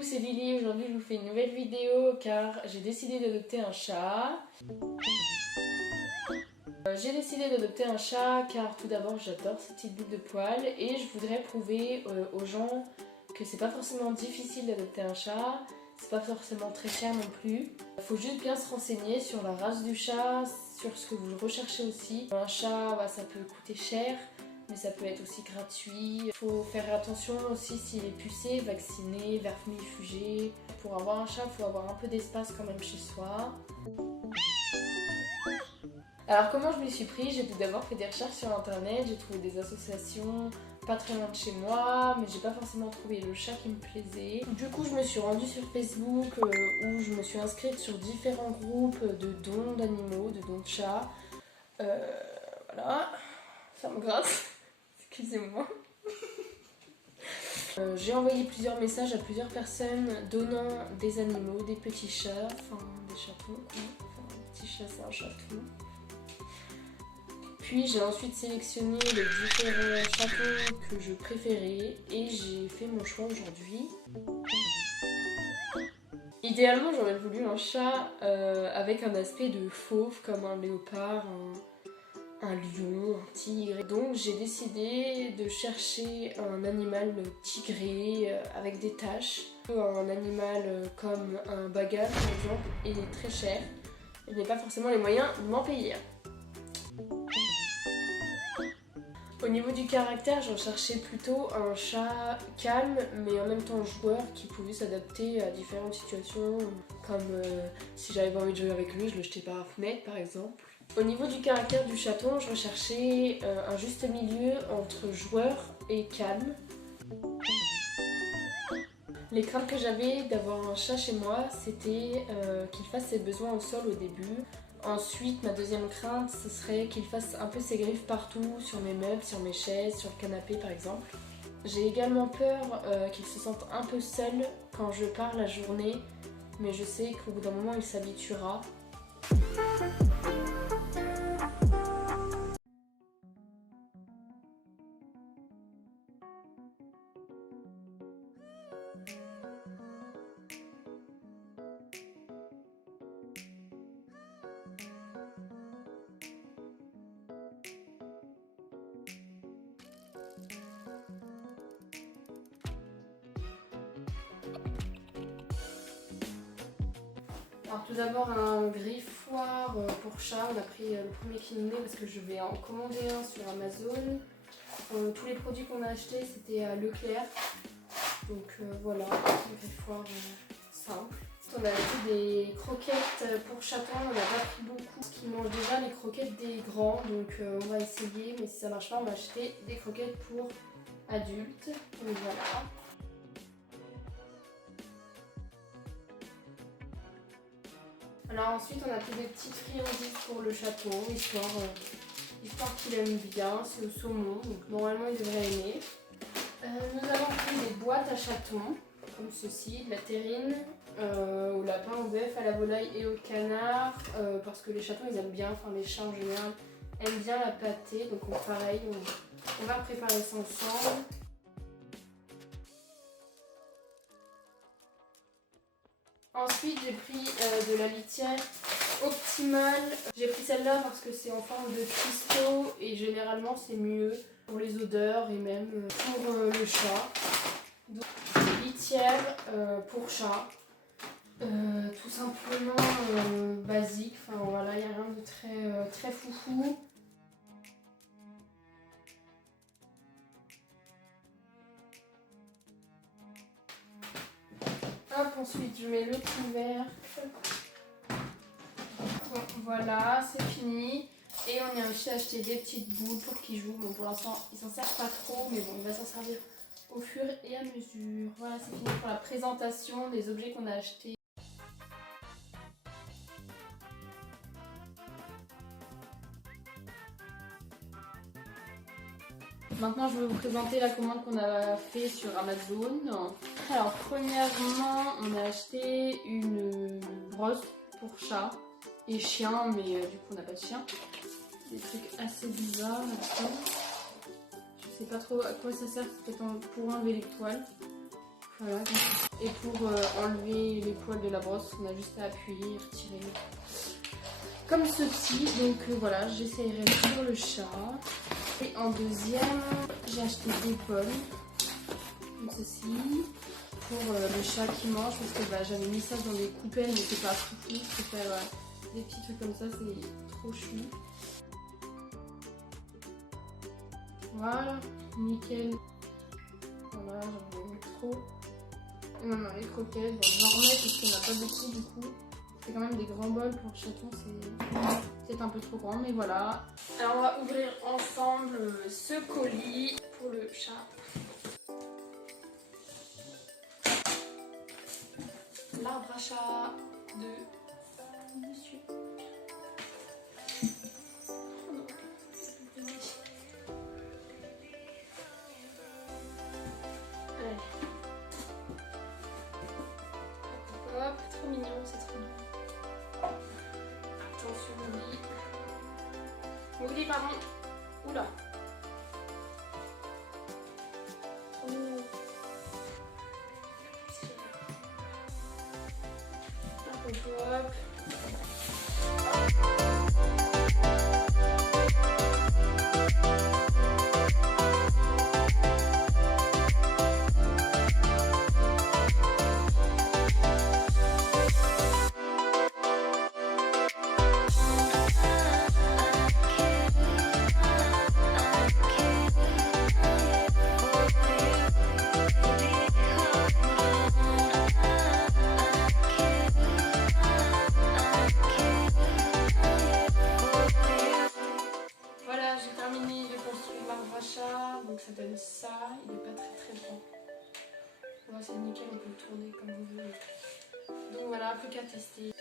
Coucou, c'est Lily. Aujourd'hui je vous fais une nouvelle vidéo car j'ai décidé d'adopter un chat. J'ai décidé d'adopter un chat car tout d'abord j'adore ces petites boucles de poils et je voudrais prouver aux gens que c'est pas forcément difficile d'adopter un chat, c'est pas forcément très cher non plus. Il faut juste bien se renseigner sur la race du chat, sur ce que vous recherchez aussi. Un chat, ça peut coûter cher, mais ça peut être aussi gratuit. Il faut faire attention aussi s'il est pucé, vacciné, vermifugé. Pour avoir un chat, il faut avoir un peu d'espace quand même chez soi. Alors comment je m'y suis pris? J'ai tout d'abord fait des recherches sur internet, j'ai trouvé des associations pas très loin de chez moi, mais j'ai pas forcément trouvé le chat qui me plaisait. Du coup je me suis rendue sur Facebook où je me suis inscrite sur différents groupes de dons d'animaux, de dons de chats. Voilà, ça me gratte, excusez-moi. J'ai envoyé plusieurs messages à plusieurs personnes donnant des animaux, des petits chats, enfin des chatons quoi. Enfin un petit chat c'est un chaton. Puis j'ai ensuite sélectionné les différents chatons que je préférais et j'ai fait mon choix aujourd'hui. Idéalement j'aurais voulu un chat avec un aspect de fauve comme un léopard, un lion, un tigre. Donc j'ai décidé de chercher un animal tigré avec des taches. Un animal comme un baga par exemple est très cher. Je n'ai pas forcément les moyens de m'en payer. Au niveau du caractère, je recherchais plutôt un chat calme mais en même temps joueur qui pouvait s'adapter à différentes situations comme si j'avais pas envie de jouer avec lui, je le jetais par la fenêtre par exemple. Au niveau du caractère du chaton, je recherchais un juste milieu entre joueur et calme. Les craintes que j'avais d'avoir un chat chez moi, c'était qu'il fasse ses besoins au sol au début. Ensuite, ma deuxième crainte, ce serait qu'il fasse un peu ses griffes partout, sur mes meubles, sur mes chaises, sur le canapé par exemple. J'ai également peur qu'il se sente un peu seul quand je pars la journée, mais je sais qu'au bout d'un moment, il s'habituera. Alors tout d'abord un griffoir pour chat, on a pris le premier qui nous est parce que je vais en commander un sur Amazon. Tous les produits qu'on a achetés c'était à Leclerc, donc voilà, un griffoir simple. On a acheté des croquettes pour chatons, on n'en a pas pris beaucoup parce qu'ils mangent déjà les croquettes des grands, donc on va essayer, mais si ça marche pas on va acheter des croquettes pour adultes, donc voilà. Alors ensuite on a pris des petites friandises pour le chaton, histoire qu'il aime bien, c'est au saumon, donc normalement il devrait aimer. Nous avons pris des boîtes à chatons, comme ceci, de la terrine, au lapin, au bœuf, à la volaille et au canard, parce que les chatons ils aiment bien, enfin les chats en général aiment bien la pâtée, donc pareil, on va préparer ça ensemble. Ensuite j'ai pris de la litière optimale. J'ai pris celle-là parce que c'est en forme de cristaux et généralement c'est mieux pour les odeurs et même pour le chat. Donc litière pour chat. Tout simplement basique, enfin voilà, il n'y a rien de très foufou. Hop, ensuite je mets le couvercle. Bon, voilà, c'est fini. Et on a aussi acheté des petites boules pour qu'il joue. Bon, pour l'instant, il s'en sert pas trop, mais bon, il va s'en servir au fur et à mesure. Voilà, c'est fini pour la présentation des objets qu'on a achetés. Maintenant, je vais vous présenter la commande qu'on a fait sur Amazon. Alors, premièrement, on a acheté une brosse pour chat et chien, mais du coup, on n'a pas de chien. Des trucs assez bizarres là-dedans. Je sais pas trop à quoi ça sert, c'est peut-être pour enlever les poils. Voilà. Et pour enlever les poils de la brosse, on a juste à appuyer et retirer. Comme ceci. Donc voilà, j'essayerai sur le chat. Et en deuxième, j'ai acheté des pommes. Comme ceci. Pour le chat qui mange. Parce que bah, j'avais mis ça dans des coupelles, mais c'est pas fou. Je préfère des petits trucs comme ça, c'est trop chou. Voilà, nickel. Voilà, j'en ai mis trop. Et maintenant les croquettes, bon, je vais en remettre parce qu'il n'y en a pas beaucoup du coup. C'est quand même des grands bols pour le chaton, c'est un peu trop grand, mais voilà. Alors on va ouvrir ensemble ce colis pour le chat. L'arbre à chat de monsieur. Oh non. Allez. Hop, trop mignon, c'est trop mignon. Attention, Mowgli. Mowgli, pardon. Oula. Oh. Hop, hop. Donc ça donne ça, il n'est pas très grand. Bon, c'est nickel, on peut le tourner comme vous voulez. Donc voilà, plus qu'à tester.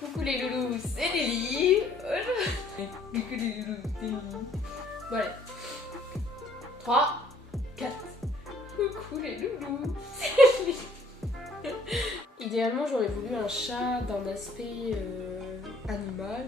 Coucou les loulous, c'est Nelly. Coucou les loulous, c'est Nelly. Bon allez. 3, 4. Coucou les loulous, c'est Nelly. Idéalement, j'aurais voulu un chat d'un aspect animal,